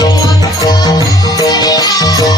Oh, oh, oh, oh, oh,